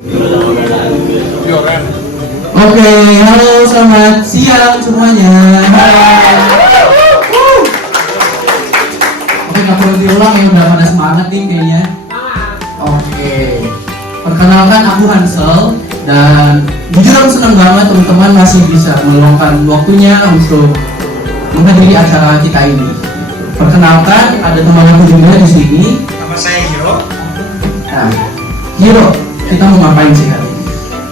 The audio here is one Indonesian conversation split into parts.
Oke, halo, selamat siang semuanya. Oke, nggak perlu diulang ya, udah pada semangat nih kayaknya. Oke, perkenalkan aku Hansel. Dan jujur aku senang banget teman-teman masih bisa meluangkan waktunya untuk menghadiri acara kita ini. Perkenalkan, ada teman aku juga di sini. Nama saya Hiro. Nah, Hiro, kita mau ngapain sih hari ini?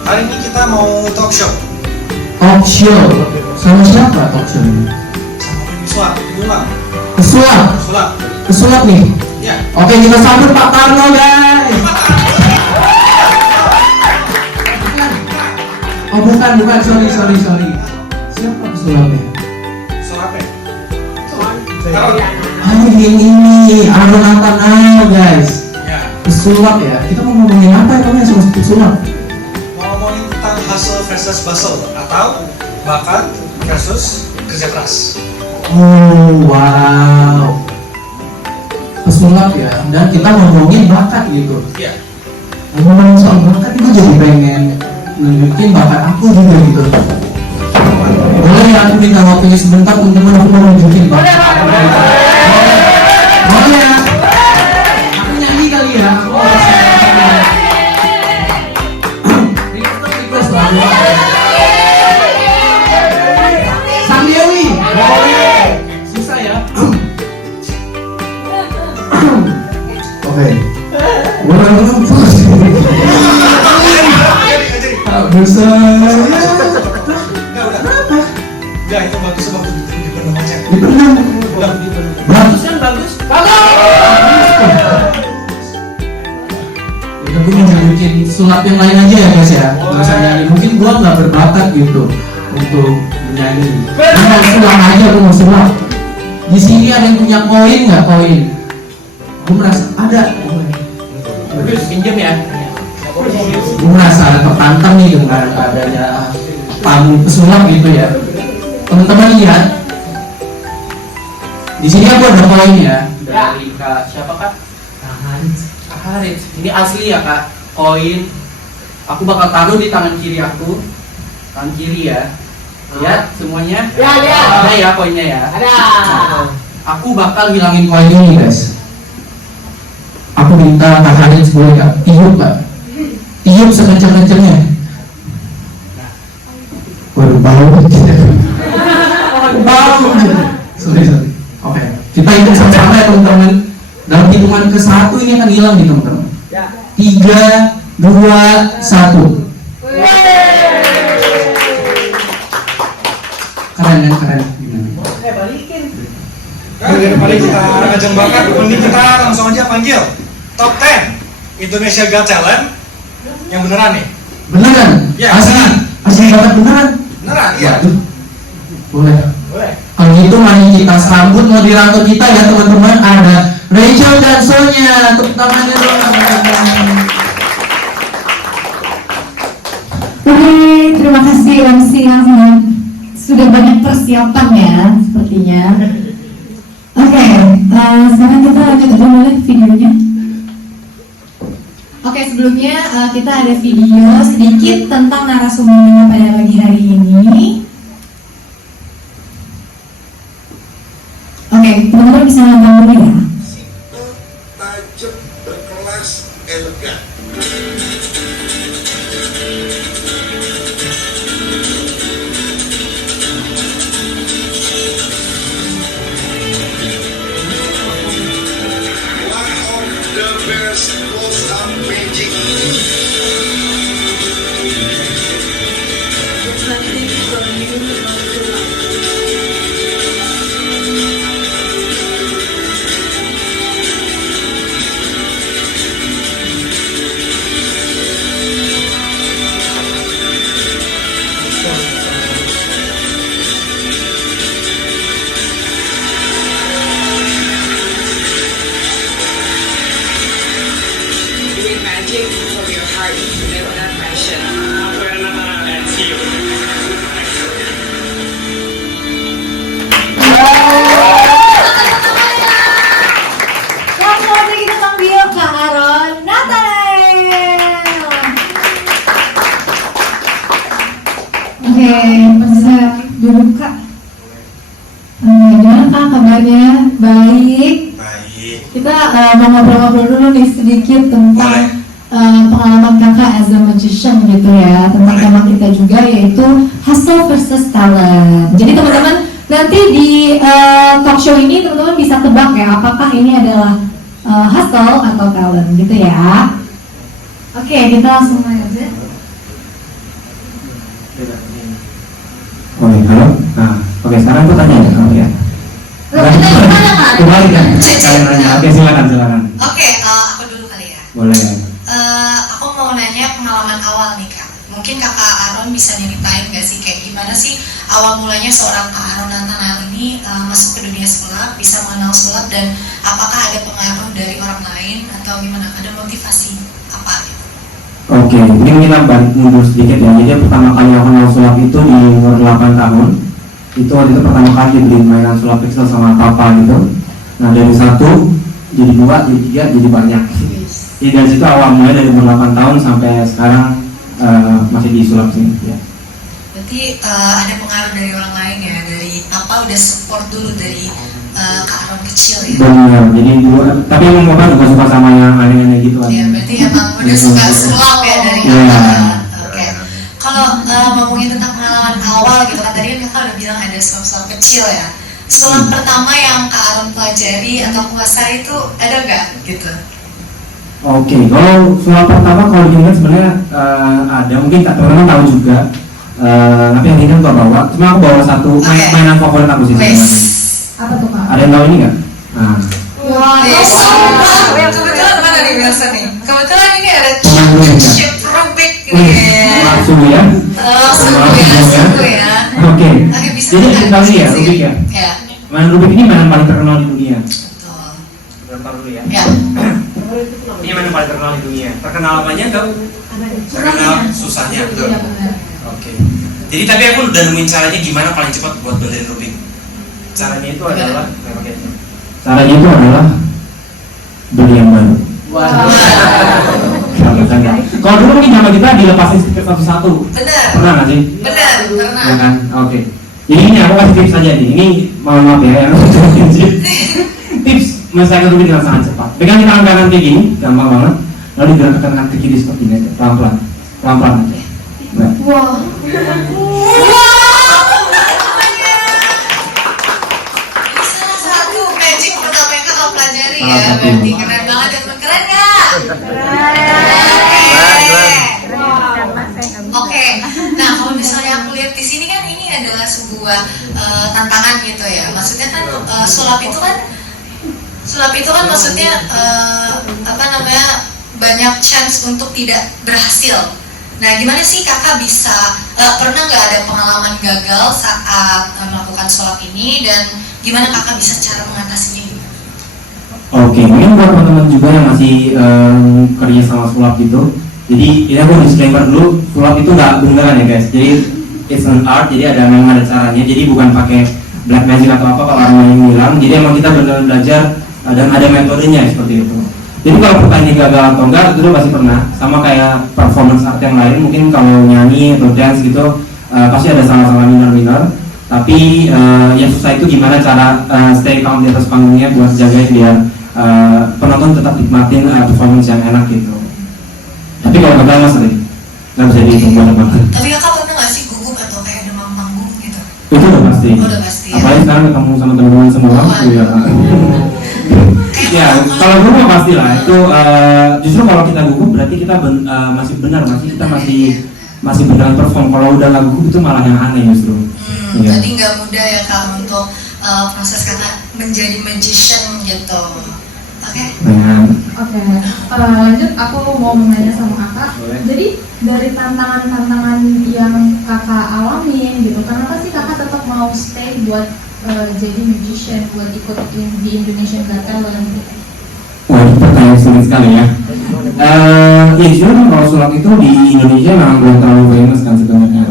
Hari ini kita mau talk show. Talk show? Sama siapa talk show ini? Sama Bunga. Pesulap? Pesulap nih? Ya. Oke, kita sambut Pak Karno, guys. Oh bukan, sorry. Siapa pesulapnya? Pesulapnya? Oh ini, Aron Nathanael, guys. Ya. Pesulap ya. Kita mau ngomongin apa ya namanya sama pesulap? Mau ngomongin tentang hustle versus bustle atau bakat versus kerja keras. Oh wow. Pesulap ya. Dan kita ngomongin bakat gitu. Iya. Ngomongin soal bakat itu jadi pengen nunjukin bakat aku juga gitu. Boleh ya aku minta waktunya sebentar teman-teman, aku mau nunjukin bakat aku. Boleh ya? Aku nyanyi kali ya. Request lagu. Sang Dewi. Boleh. Susah ya. Oke. Bisa. Enggak, itu bagus waktu dipendam aja. Dipendam. Bagus kan? Bagus. Ya, gue mau bikin sulap yang lain aja ya guys ya. Nggak usah nyanyi. Mungkin gue nggak berbakat gitu untuk menyanyi. Gue mau sulap aja, gue mau sulap. Di sini ada yang punya koin nggak koin? Gue merasa ada. Terus pinjam ya. Gue merasa tertantang nih dengan adanya tamu pesulap gitu ya. Teman-teman lihat, di sini aku ada koin ya dari Kak siapa Kak? Kak Haris. Ini asli ya Kak, koin. Aku bakal taruh di tangan kiri aku, tangan kiri ya. Lihat semuanya. Ya. Ada ya koinnya ya. Ada. Nah, aku bakal hilangin koin ini guys. Aku minta Kak Haris boleh Kak, tiup Kak. Tiup sekencang-kencangnya. Waduh, bau bau. Sorry. Oke, kita hitung sama-sama ya teman-teman. Dalam hitungan ke-1 ini akan hilang nih teman-teman. 3, 2, 1. Keren. Balikin. Nah, daripada kita ngajeng bakat, mending kita langsung aja panggil top 10 Indonesia Got Talent yang beneran nih. Beneran? Ya, Asli banget beneran? Beneran, iya. Boleh. Kalau gitu mari kita sambut moderator kita ya teman-teman. Ada Rachel dan Sonya. Tepuk tangannya dong teman-teman. Oke, terima kasih MC yang sudah banyak persiapan ya sepertinya. Oke, sekarang kita lanjut aja boleh videonya. Oke, sebelumnya kita ada video sedikit tentang narasumbernya pada pagi hari ini. Oke, teman-teman bisa nonton dulu ya. Simple, tajam, berkelas, elegan. One of the best close-up magic. It's nothing from you, not to doing magic from your heart to live on that passion. Langsung aja kita panggil Kak Aron Nathanael. Oke, bisa duduk Kak. Gimana Kak kabarnya? Baik. Baik. Kita mau ngobrol-ngobrol dulu nih sedikit tentang pengalaman Kakak as a magician gitu ya, tentang tema kita juga yaitu hustle versus talent. Jadi teman-teman nanti di talk show ini teman-teman bisa tebak ya apakah ini adalah hustle atau talent gitu ya. Oke, kita langsung mulai aja. Oke, halo. Nah, oke sekarang aku tanya ya kamu ya. Loh, kita yang mana Kak? Kembali kan? Kalian nanya. Oke, silakan. Oke, aku dulu kali ya. Boleh ya. Aku mau nanya pengalaman awal nih Kak. Mungkin Kakak Aaron bisa nyeritain gak sih kayak gimana sih awal mulanya seorang Kak Aaron Natanael ini masuk ke dunia sulap, bisa mengenal sulap, dan apakah ada pengaruh dari orang lain atau gimana? Ada motivasi apa gitu? Oke, mungkin kita balik mundur sedikit ya. Jadi pertama kali aku kenal sulap itu di umur 8 tahun. Itu waktu itu pertama kali dibeliin mainan sulap kecil sama papa gitu. Nah dari 1 jadi 2, jadi 3, jadi banyak. Jadi dari situ awal mulai dari umur 8 tahun sampai sekarang masih di sulap sini ya. Berarti ada pengaruh dari orang lain ya, dari papa udah support dulu dari Kak Aaron kecil ya? Benar, jadi dulu, tapi emang papa juga suka sama yang aneh-aneh gitu kan. Iya, berarti emang udah suka sulap ya dari Iya. awal. Oke. Kalau ngomongin tentang pengalaman awal gitu kan, tadi kan Kakak udah bilang ada sulap-sulap kecil ya. Sulap pertama yang Kak Aaron pelajari atau kuasai itu ada nggak gitu? Oke, kalau sulap pertama kalau gini kan sebenarnya ada, mungkin teman-teman tahu juga. Tapi yang ini aku bawa, cuma aku bawa satu mainan favorit aku sih sebenarnya. Apa tuh Kak? Ada yang tahu ini nggak? Nah, Wah, Kebetulan mana nih biasa nih? Kebetulan ini ada Rubik. chip Rubik nih. langsung ya. Sungguh ya. Oke, Oke, bisa jadi kan? kita lihat ya, Bisa. Rubik ya. Ya, Mainan Rubik ini mainan paling terkenal di dunia. betul. Bentar dulu ya. Ya, Ini mainan paling terkenal di dunia. Terkenal apanya tahu? Terkenal susahnya, betul. Iya benar. Oke. Jadi tapi aku udah nemuin caranya gimana paling cepat buat belajar Rubik. Caranya itu adalah Caranya itu adalah beli yang baru. Kalau dulu mungkin sama kita dilepasin stiker satu-satu. benar. Pernah nggak sih? Benar, Ya pernah. kan? Oke. Jadi ini aku kasih tips aja nih. Ini mohon maaf ya yang tips menyelesaikan Rubik dengan sangat cepat. Pegang tangan kanan kayak gini, gampang banget. Lalu digerakkan kaki kiri seperti ini aja, pelan-pelan aja. Nah. Wah. Ini salah satu magic pertama yang Kakak pelajari Salah ya. satu. Berarti keren banget ya, teman. Keren nggak? Oke. Nah, kalau misalnya aku lihat di sini kan ini adalah sebuah tantangan gitu ya. Maksudnya kan sulap itu kan maksudnya apa namanya, banyak chance untuk tidak berhasil. Nah, gimana sih Kakak bisa pernah nggak ada pengalaman gagal saat melakukan sulap ini, dan gimana Kakak bisa cara mengatasinya? Oke, mungkin buat teman-teman juga yang masih kerja sama sulap gitu. Jadi ini aku disclaimer dulu, sulap itu nggak beneran ya guys. Jadi it's an art, jadi memang ada caranya. Jadi bukan pakai black magic atau apa kalau orang yang bilang. Jadi emang kita benar-benar belajar dan ada metodenya seperti itu. Jadi kalau pertanyaan gagal atau enggak, itu pasti pernah. Sama kayak performance art yang lain, mungkin kalau nyanyi atau dance gitu pasti ada salah-salah minor. Tapi yang susah itu gimana cara stay calm di atas panggungnya buat jagain biar penonton tetap nikmatin performance yang enak gitu. Tapi kalau gagal mas sering, nggak bisa dihitung banget. Tapi Kakak pernah nggak sih gugup atau kayak demam panggung gitu? Itu udah pasti. Oh, udah pasti ya. Apalagi sekarang ketemu sama teman-teman semua. Ya. Ya, kalau gugup pasti lah. Itu justru kalau kita gugup berarti kita masih benar, kita masih benar perform. Kalau udah nggak gugup itu malah yang aneh justru. Iya. Berarti nggak mudah ya Kak untuk proses Kakak menjadi magician gitu. Oke? Nah, Oke, lanjut aku mau nanya sama kakak. Boleh. Jadi dari tantangan-tantangan yang kakak alamin gitu, kenapa sih kakak tetap mau stay buat jadi magician, buat ikut di Indonesian Got Talent? wah itu pertanyaan sulit sekali ya. Ya justru kan kalau sulap itu di Indonesia memang belum terlalu famous kan sebenarnya.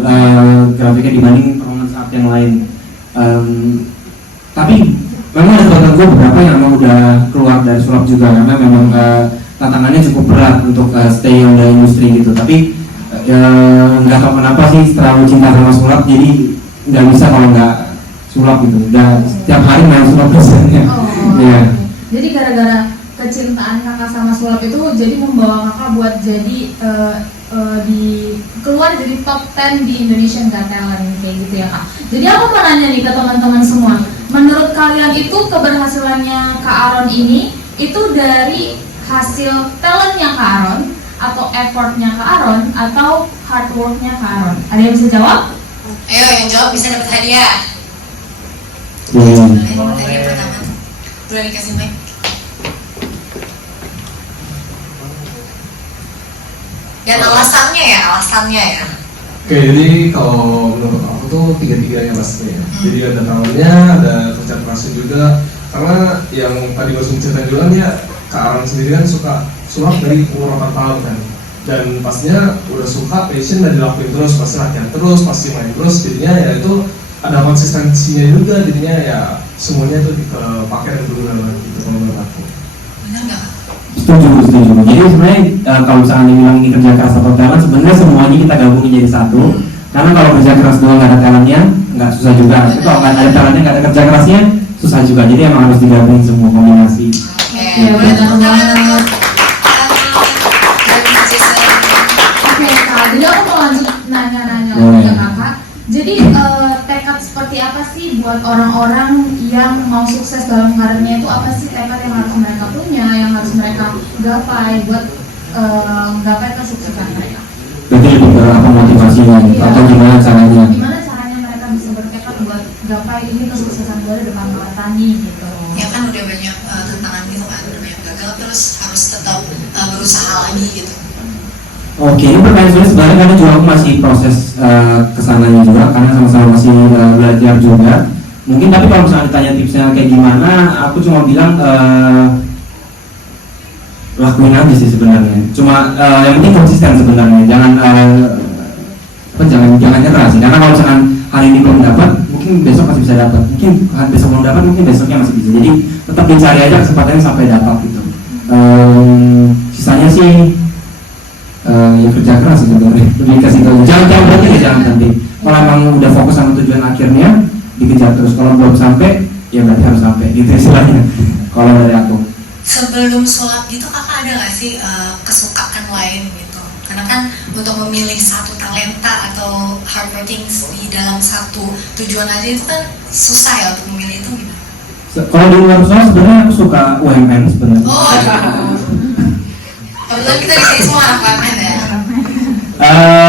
Grafiknya dibanding performance art yang lain. Tapi memang ada teman gue beberapa yang memang udah keluar dari sulap juga karena memang tantangannya cukup berat untuk stay on the industry gitu. Tapi ya nggak tahu kenapa sih terlalu cinta sama sulap, jadi nggak bisa kalau nggak sulap gitu. Dan setiap hari main sulap biasanya. Ya. Jadi gara-gara kecintaan kakak sama sulap itu jadi membawa kakak buat jadi keluar jadi top 10 di Indonesian Got Talent kayak gitu ya kak. Jadi aku mau nanya nih ke teman-teman semua, menurut kalian itu keberhasilannya Kak Aaron ini itu dari hasil talentnya Kak Aaron atau effortnya Kak Aaron atau hard worknya Kak Aaron? Ada yang bisa jawab? Ayo yang jawab bisa dapat hadiah. Hadiah pertama. Boleh dikasih mic. Dan alasannya ya. Oke, jadi kalau menurut aku tuh tiga-tiganya pastinya. Jadi ada talentnya, ada kerja kerasnya juga. Karena yang tadi baru cerita juga dia Kak Aaron sendiri kan suka sulap dari umur 8 tahun kan. Dan pastinya udah suka, passion dan dilakuin terus, pasti latihan terus, pasti main terus. Jadinya ya itu ada konsistensinya juga. Jadinya ya semuanya tuh dipakai dan berguna banget gitu kalau menurut aku. Benar nggak? Setuju. Jadi sebenarnya kalau misalnya dibilang ini kerja keras atau talent, sebenarnya semuanya kita gabungin jadi satu. Karena kalau kerja keras doang nggak ada talentnya, nggak susah juga. Tapi kalau nggak ada talentnya, nggak ada kerja kerasnya, susah juga. Jadi emang harus digabungin semua kombinasi. Oke, boleh tepuk tangan untuk Oke kak, jadi aku mau lanjut nanya-nanya Boleh. ke kakak. Jadi tekad seperti apa sih buat orang-orang yang mau sukses dalam karirnya itu, apa sih tekad yang harus mereka punya, yang harus mereka gapai buat gapai kesuksesan mereka? Berarti lebih ke apa motivasinya Iya. atau gimana caranya? Gimana caranya mereka bisa bertekad buat gapai ini kesuksesan gue di depan mata nih gitu? ya kan udah banyak tantangan gitu kan, udah banyak gagal terus harus tetap berusaha lagi gitu. Oke, ini pertanyaan sulit sebenarnya karena juga aku masih proses kesananya juga, karena sama-sama masih belajar juga. Mungkin tapi kalau misalnya ditanya tipsnya kayak gimana, aku cuma bilang lakuin aja sih sebenarnya. Cuma yang penting konsisten sebenarnya, jangan jangan nyerah sih. Karena kalau misalkan hari ini belum dapat, mungkin besok masih bisa dapat. Mungkin besok belum dapat, mungkin besoknya masih bisa. Jadi tetap dicari aja kesempatannya sampai dapat gitu. Sisanya sih ya kerja keras sebenarnya, lebih kasih tahu. Jangan berarti ya jangan nanti. Kalau emang udah fokus sama tujuan akhirnya, dikejar terus. Kalau belum sampai, ya berarti harus sampai gitu istilahnya. Kalau dari aku. Sebelum sulap gitu kakak ada nggak sih kesukaan lain gitu? Karena kan untuk memilih satu talenta atau hard working di dalam satu tujuan aja itu kan susah ya untuk memilih itu gimana? Kalau di luar soal sebenarnya aku suka UMN sebenarnya. Oh, kebetulan kita di sini semua anak UMN ya.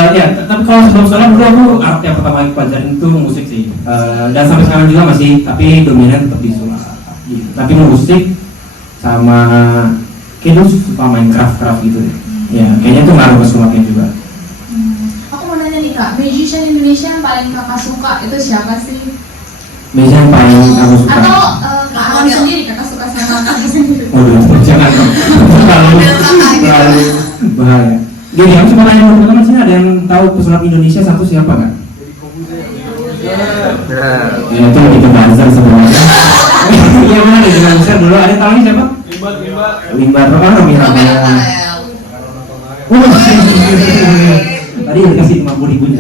Ya, tapi kalau sebelum sekolah dulu aku art yang pertama yang pelajarin itu musik sih. Dan sampai sekarang juga masih, tapi dominan tetap di sulap. Gitu. Tapi musik sama kayaknya suka main craft gitu deh. Ya, kayaknya itu ngaruh ke sulapnya juga. Aku mau nanya nih kak, musician Indonesia yang paling kakak suka itu siapa sih? Biasanya yang paling aku suka. Atau kak Aaron sendiri, kakak suka sama kakak sendiri? Waduh, jangan dong. Terlalu bahaya. Jadi aku cuma nanya teman-teman sini, ada yang tahu pesulap Indonesia satu siapa kan? Ya itu lebih ke buzzer sebenarnya. Iya benar di buzzer dulu ada tahu nih siapa? Limbar apa namanya? Tadi dikasih 50.000 nya.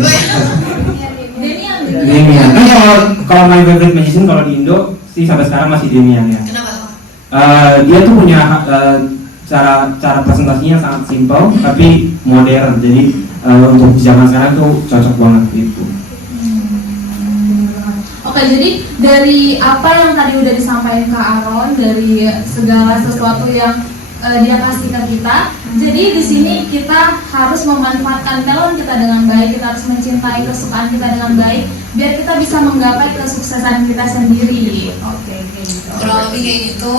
Demian. Kan kalau my favorite musician kalau di Indo sih sampai sekarang masih Demian ya. Kenapa? Dia tuh punya cara presentasinya sangat simpel tapi modern. Jadi untuk zaman sekarang tuh cocok banget gitu. Oke, jadi dari apa yang tadi udah disampaikan Kak Aaron, dari segala sesuatu yang dia kasih ke kita, jadi di sini kita harus memanfaatkan talent kita dengan baik, kita harus mencintai kesukaan kita dengan baik, biar kita bisa menggapai kesuksesan kita sendiri. Oke, kayak gitu. Kurang lebih kayak gitu.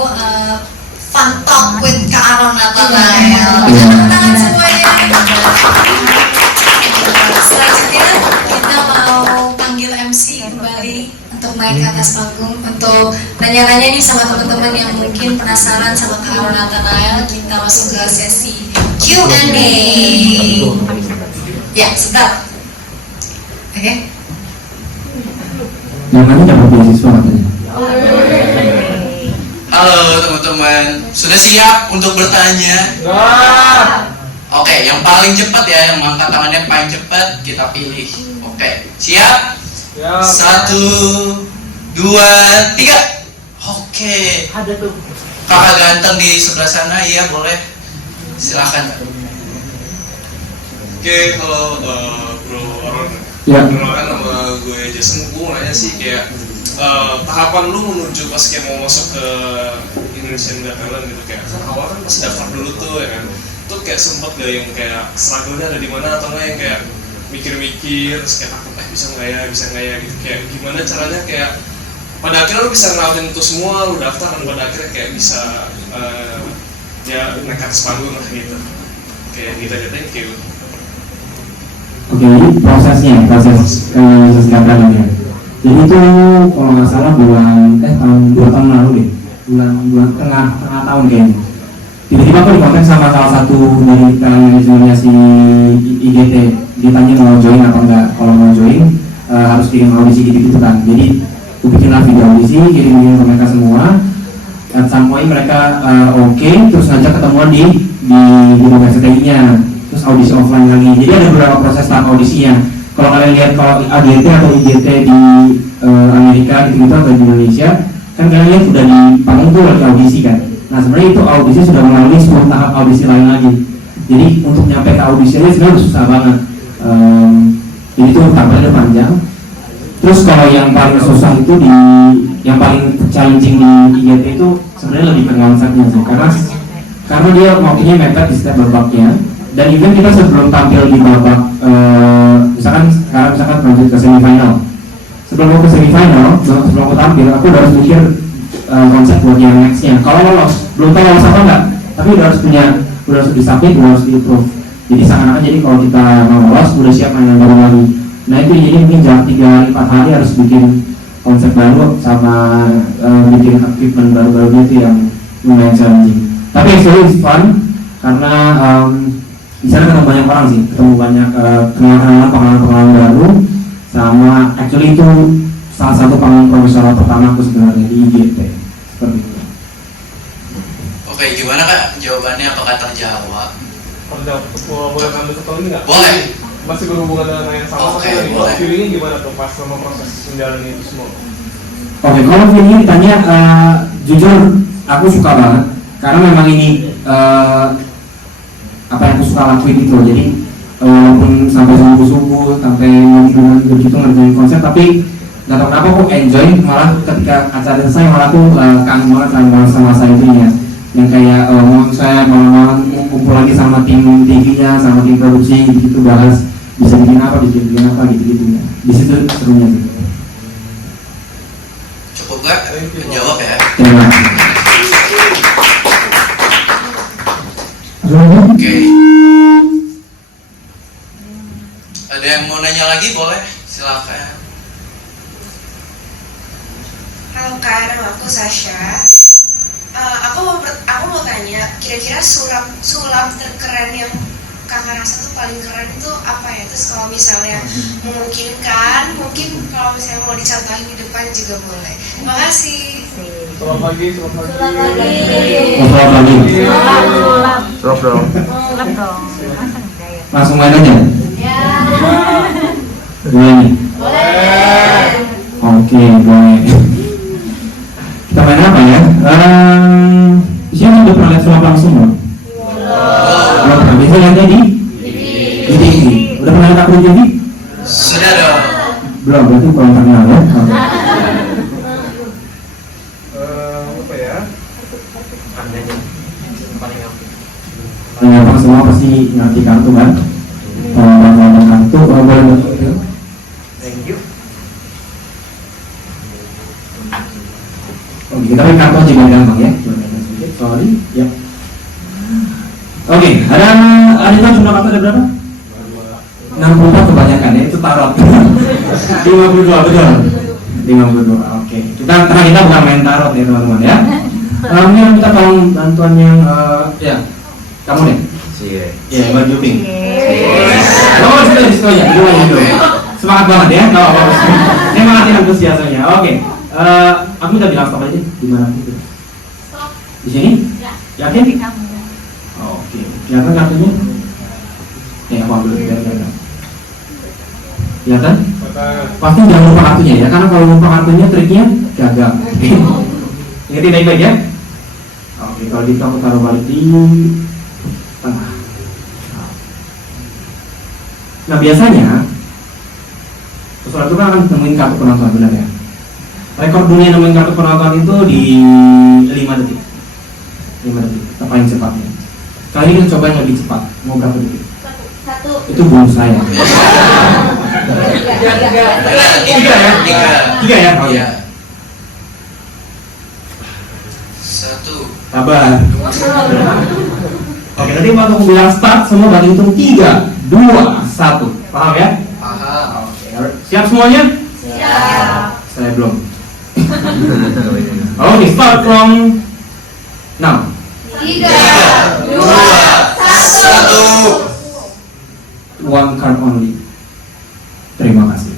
Fun talk with Kak Aaron Nathanael. Iya. Tepuk tangan semuanya. Selanjutnya kita mau panggil MC kembali untuk naik ke atas panggung untuk nanya-nanya nih sama teman-teman yang mungkin penasaran sama Kak Aaron Nathanael. Kita masuk ke sesi Q&A. Ya, sedap. Oke. Namanya dapat beasiswa katanya. Halo teman-teman, sudah siap untuk bertanya? Oke, yang paling cepat ya, yang angkat tangannya paling cepat kita pilih. Oke, siap? Ya. 1, 2, 3. Oke. Ada tuh. Kakak ganteng di sebelah sana, iya boleh. Silakan. Oke, kalau Bro Aron, Ya. kenalkan nama gue Jason. Gue mau nanya sih kayak tahapan lu menuju pas kayak mau masuk ke Indonesian Got Talent gitu, kayak kan awal kan pas daftar dulu tuh ya kan, tuh kayak sempet gak yang kayak struggle-nya ada di mana, atau nggak yang kayak mikir-mikir terus kayak takut bisa nggak ya gitu, kayak gimana caranya kayak pada akhirnya lu bisa ngelakuin itu semua, lu daftar dan pada akhirnya kayak bisa ya naik atas panggung lah gitu, kayak gitu aja. Thank you. Oke, ini proses gagal ya. Jadi itu kalau nggak salah tahun 2 tahun lalu deh, bulan tengah tahun kayaknya. Tiba-tiba aku dikontak sama salah satu dari talent manajemennya si IGT, ditanya mau join apa enggak. Kalau mau join harus kirim audisi gitu kan. Jadi aku bikinlah video audisi, kirim ke mereka semua. Dan sampai mereka oke, terus ngajak ketemuan di gedung STI-nya. Terus audisi offline lagi. Jadi ada beberapa proses tahap audisinya. Kalau kalian lihat kalau AGT atau IGT di Amerika gitu atau di Indonesia, kan kalian lihat sudah di panggung tuh lagi audisi kan. Nah sebenarnya itu audisi sudah melalui 10 tahap audisi lain lagi. Jadi untuk nyampe ke audisi aja sebenarnya susah banget. Jadi itu tahapannya panjang. Terus kalau yang paling susah itu yang paling challenging di IGT itu sebenarnya lebih ke konsepnya sih, karena dia maunya mepet di setiap babaknya. Dan even kita sebelum tampil di babak misalkan lanjut ke semifinal, sebelum aku ke semifinal, sebelum aku tampil, aku udah harus mikir konsep buat yang nextnya. Kalau lolos, belum tahu lolos apa enggak, tapi udah harus disubmit, udah harus di-approve. Jadi seakan-akan jadi kalau kita mau lolos, udah siap main yang baru lagi. Nah itu jadi mungkin jam 3-4 hari harus bikin konsep baru sama bikin equipment baru-baru itu yang lumayan challenging. Tapi actually it's fun karena di sana ketemu banyak orang sih, ketemu banyak pengalaman baru, sama actually itu salah satu panggung profesional pertama aku sebenarnya di IGT seperti itu. Oke, gimana Kak jawabannya, apakah terjawab? Boleh ambil satu ini nggak? Boleh. Masih berhubungan dengan yang sama. Oke, boleh. Feelingnya gimana tuh pas sama proses menjalani itu semua? Oke, kalau feelingnya ditanya jujur aku suka banget karena memang ini apa yang aku suka lakuin itu. Jadi walaupun sampai subuh sampai ngomong begitu ngerjain konsep, tapi nggak tahu kenapa aku enjoy, malah ketika acara selesai malah aku kangen banget sama masa itu ya, yang kayak saya malam kumpul lagi sama tim TV-nya, sama tim produksi gitu, bahas bisa bikin apa gitu ya. Di situ serunya sih. Cukup Kak? Menjawab ya. Terima kasih. Oke. Ada yang mau nanya lagi boleh? Silakan. Halo Kak, nama aku Sasha. Aku mau tanya, kira-kira sulap terkeren yang Kakak rasa tuh paling keren itu apa ya? Terus kalau misalnya memungkinkan, mungkin kalau misalnya mau dicontohin di depan juga boleh. Terima kasih. Selamat pagi. Selamat pagi. Langsung main aja. Boleh nih. Boleh. Oke, boleh. Kita main apa ya? Di sini udah pernah lihat sulap langsung belum? Belum pernah. Biasa lihatnya di TV. Udah pernah lihat aku di TV? Sudah dong. Belum, berarti kurang terkenal ya. Apa ya? Paling gampang semua pasti ngerti kartu kan? Kalau kartu, boleh betul. Thank you. Oke, tapi kartu aja gak gampang ya. Sorry, ya. Oke, ada tahu jumlah kartu ada berapa? 64 kebanyakan ya, itu tarot. 52 betul. 52. Oke. Kita bukan main tarot ya teman-teman ya. Mungkin kita tolong bantuan yang ya. Kamu deh. Iya, baju pink. Oh, sudah di situ aja. Dulu. Semangat banget ya. Enggak apa-apa. Terima kasih antusiasmenya. Oke. Aku udah bilang stop aja di mana itu. Di sini? Ya. Yakin? Oke. Kelihatan kartunya? Nih aku ambil biar kelihatan. Kelihatan? Pasti jangan lupa kartunya ya, karena kalau lupa kartunya triknya gagal. Ingat baik-baik ya. Oke, kalau gitu aku taruh balik di tengah. Nah biasanya pesulap itu kan akan nemuin kartu penonton, benar ya? Rekor dunia nemuin kartu penonton itu di 5 detik. 5 detik, kita paling cepatnya. Kali ini kita coba yang lebih cepat. Mau berapa detik? 1. Itu bonus saya. 3 ya? 3 ya? Oh iya. 1. Sabar. Oke, nanti waktu aku bilang start, semua bagi hitung 3, 2, 1. Paham ya? Paham. Oke, siap semuanya? Siap. Saya belum. Oke, start from now. 3, 2, 1. 1 card only. Terima kasih.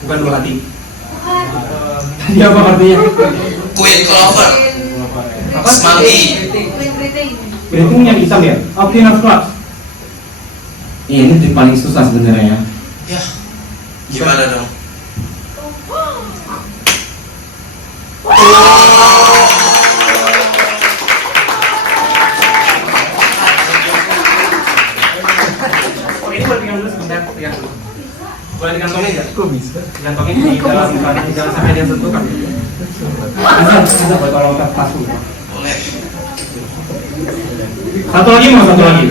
Bukan 2 hati. Tadi apa artinya? Queen Clover. Semanggi. Berhitung yang hitam ya? Queen of Clubs. Iya, ini trik paling susah sebenarnya ya. Ya. Gimana dong? Oke, ini boleh pegang dulu sebentar, pegang dulu. Boleh dikantongin nggak? Kok bisa? Dikantongin di dalam simpanan, jangan sampai dia sentuh kan? Bisa, boleh kalau kita pas dulu. Boleh. Satu lagi mau satu lagi?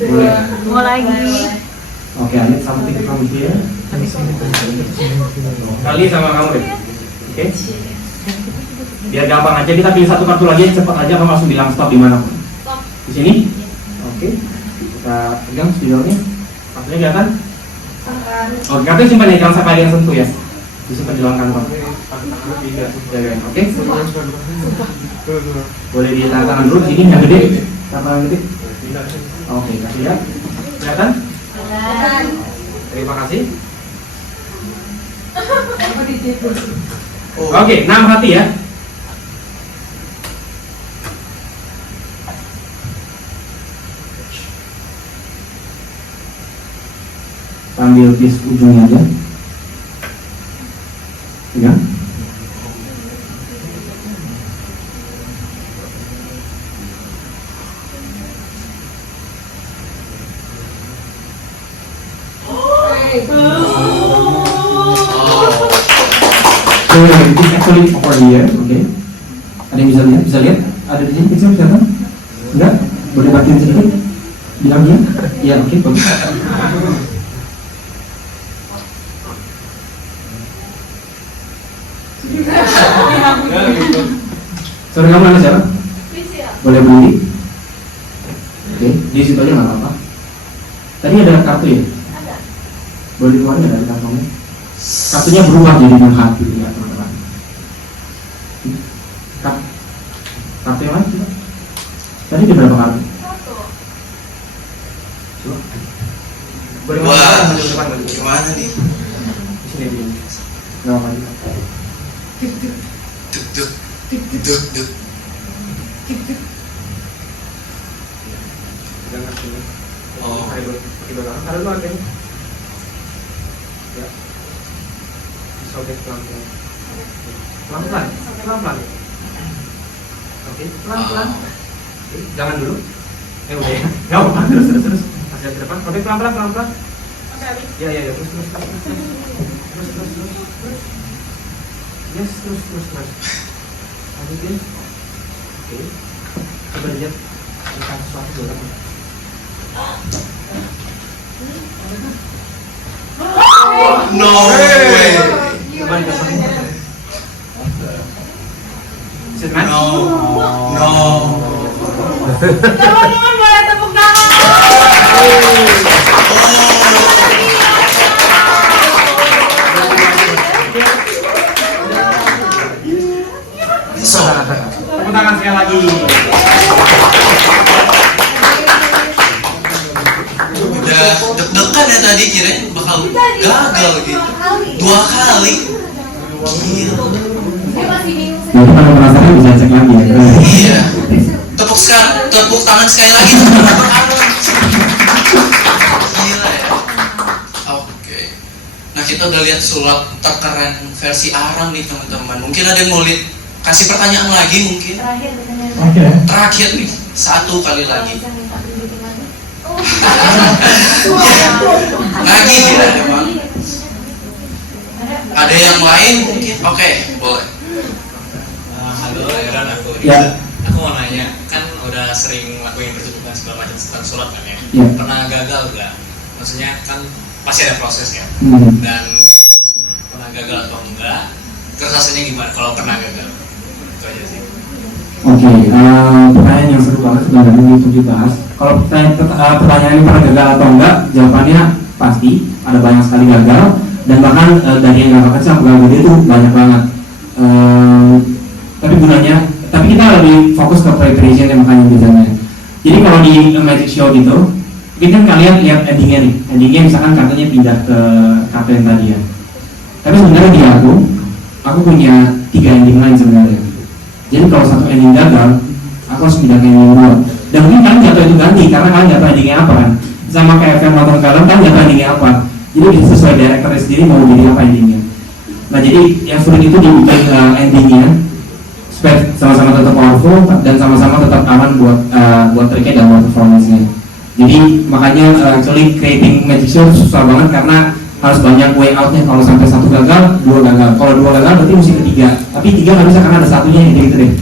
Boleh. Mau lagi. Oke, Anit sama tiga kamu dia. Kali sama kamu deh. Oke. Biar gampang aja, kita pilih satu kartu lagi, cepat aja kamu langsung bilang stop di mana pun. Di sini. Oke. Kita pegang spidolnya. Kartunya kelihatan? Oke, kartunya simpan ya, jangan sampai ada yang sentuh ya. Disimpan di dalam kantong. Jagain, oke? Boleh di tangan dulu, sini yang gede. Tangan gede. Oke, kasih lihat. Kelihatan? Terima kasih. Oke, 6 hati ya. Ambil piece ujungnya aja. Pegang. So this actually over here, okay? Ada yang bisa lihat? Bisa lihat? Ada di sini? Bisa lihat? Enggak? Boleh bagian sedikit? Bilang dia? Iya, oke, bagus. Sorry, kamu nama siapa? Boleh beli? Oke, di situ aja nggak apa-apa. Tadi ada kartu ya? Ada. Boleh dikeluarin nggak dari kantongnya? Kartunya berubah jadi dengan hati ya teman-teman. Kartu yang lain? Tadi ada berapa kartu? Coba. Boleh Wah, gimana nih? Di sini dulu. Nggak apa-apa. Duk. Oh. Taruh dulu harganya. Ya. Sobek pelan-pelan. Pelan-pelan. Oke, pelan-pelan. Oke, jangan dulu. Udah ya. Nggak apa-apa, terus. Masih ke depan. Oke, pelan-pelan. Ya, terus. Yes, terus. Lanjutin. Oke. Coba lihat ada sesuatu di dalam. No way. Coba dipasangin. Sit man? No. Teman-teman boleh tepuk tangan. Tepuk tangan sekali lagi. Udah deg-degan ya tadi, kirain bakal gagal gitu. 2 kali. Jadi kalau penasaran bisa cek lagi ya. Iya. Tepuk tangan sekali lagi untuk Aron. Gila ya. Oke. Nah kita udah lihat sulap terkeren versi Aron nih teman-teman. Mungkin ada yang mau kasih pertanyaan lagi mungkin. Terakhir nih, satu kali lagi. Lagi ya emang. Ada yang lain mungkin? Oke, boleh. Halo, Aaron, aku Riza. Ya. Aku mau nanya, kan udah sering lakuin pertunjukan segala macam tentang sulap kan ya? Ya. Pernah gagal nggak? Maksudnya kan pasti ada prosesnya. Dan pernah gagal atau enggak? Terus rasanya gimana kalau pernah gagal? Itu aja sih. Oke, pertanyaan yang seru banget sebenarnya untuk dibahas. Kalau pertanyaan ini pernah gagal atau enggak, jawabannya pasti ada banyak sekali gagal, dan bahkan dari yang gagal kecil sampai gagal gede itu banyak banget. Tapi kita lebih fokus ke preparation yang makanya biasanya. Jadi kalau di magic show gitu, mungkin kan kalian lihat endingnya nih. Endingnya misalkan kartunya pindah ke kartu yang tadi ya. Tapi sebenarnya di aku punya 3 ending lain sebenarnya. Jadi kalau satu ending gagal, aku harus pindah ke ending 2. Dan mungkin kalian jatuh itu ganti karena kalian jatuh endingnya apa kan. Sama kayak film nonton film, kalian jatuh endingnya apa. Jadi bisa sesuai directornya sendiri mau jadi apa endingnya. Nah jadi yang sulit itu dibikin endingnya supaya sama-sama tetap powerful dan sama-sama tetap aman buat triknya dan buat performance-nya. Jadi makanya actually creating magic show susah banget karena harus banyak way out-nya. Kalau sampai 1 gagal, 2 gagal. Kalau 2 gagal berarti mesti ke 3. Tapi 3 nggak bisa karena ada satunya yang gitu deh.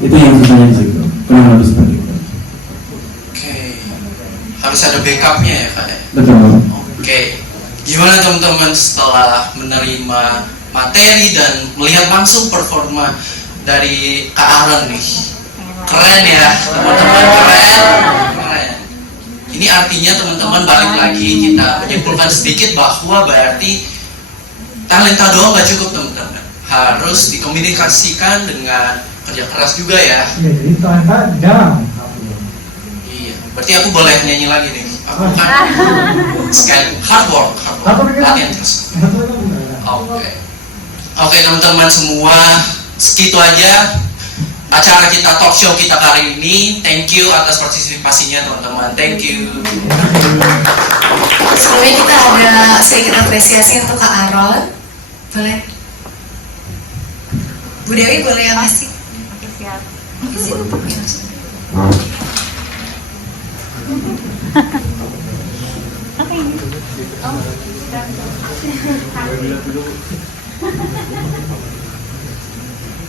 Itu yang susahnya di situ. Kurang lebih seperti itu. Oke. Harus ada backup-nya ya Kak. Betul. Oke. Gimana teman-teman setelah menerima materi dan melihat langsung performa dari Kak Aron nih? Keren ya teman-teman, keren. Ini artinya teman-teman balik lagi kita menyimpulkan sedikit bahwa berarti talenta doang gak cukup teman-teman, harus dikomunikasikan dengan kerja keras juga ya. Iya, jadi talenta jarang. Iya, berarti aku boleh nyanyi lagi nih. Aku kan sekali hard work, latihan terus. Oke teman-teman semua, segitu aja acara kita, talk show kita kali ini. Thank you atas partisipasinya teman-teman. Thank you. Sebelumnya kita ada sedikit apresiasi untuk Kak Aron. Boleh? Bu Dewi boleh yang ngasih?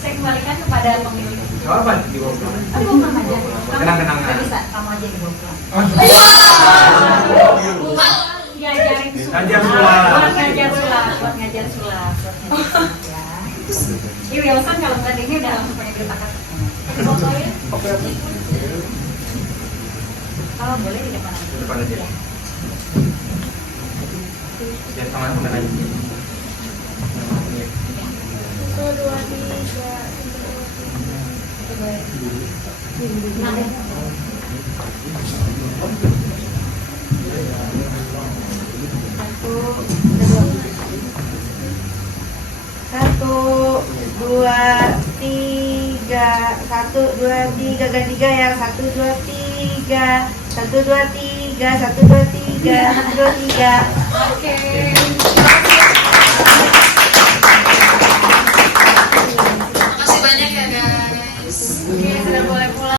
Saya kembalikan kepada pemilik. Apa di bawah? Aku mau aja. Kenang-kenangan. Nggak bisa, kamu aja yang bawa pulang. Ngajarin Ngajar sulap. Buat ngajar sulap. Ya. Ini Wilson kalau tadinya udah langsung pengen diletakkan. Oke. Kalau boleh di depan aja. Depan aja. Ya, tangan kena aja. 1, 2, 3 ganti gaya. 1, 2, 3. 1, 2, 3. 1, 2, 3. 1, 2, 3. Oke. Makasih banyak ya guys. Oke, sudah boleh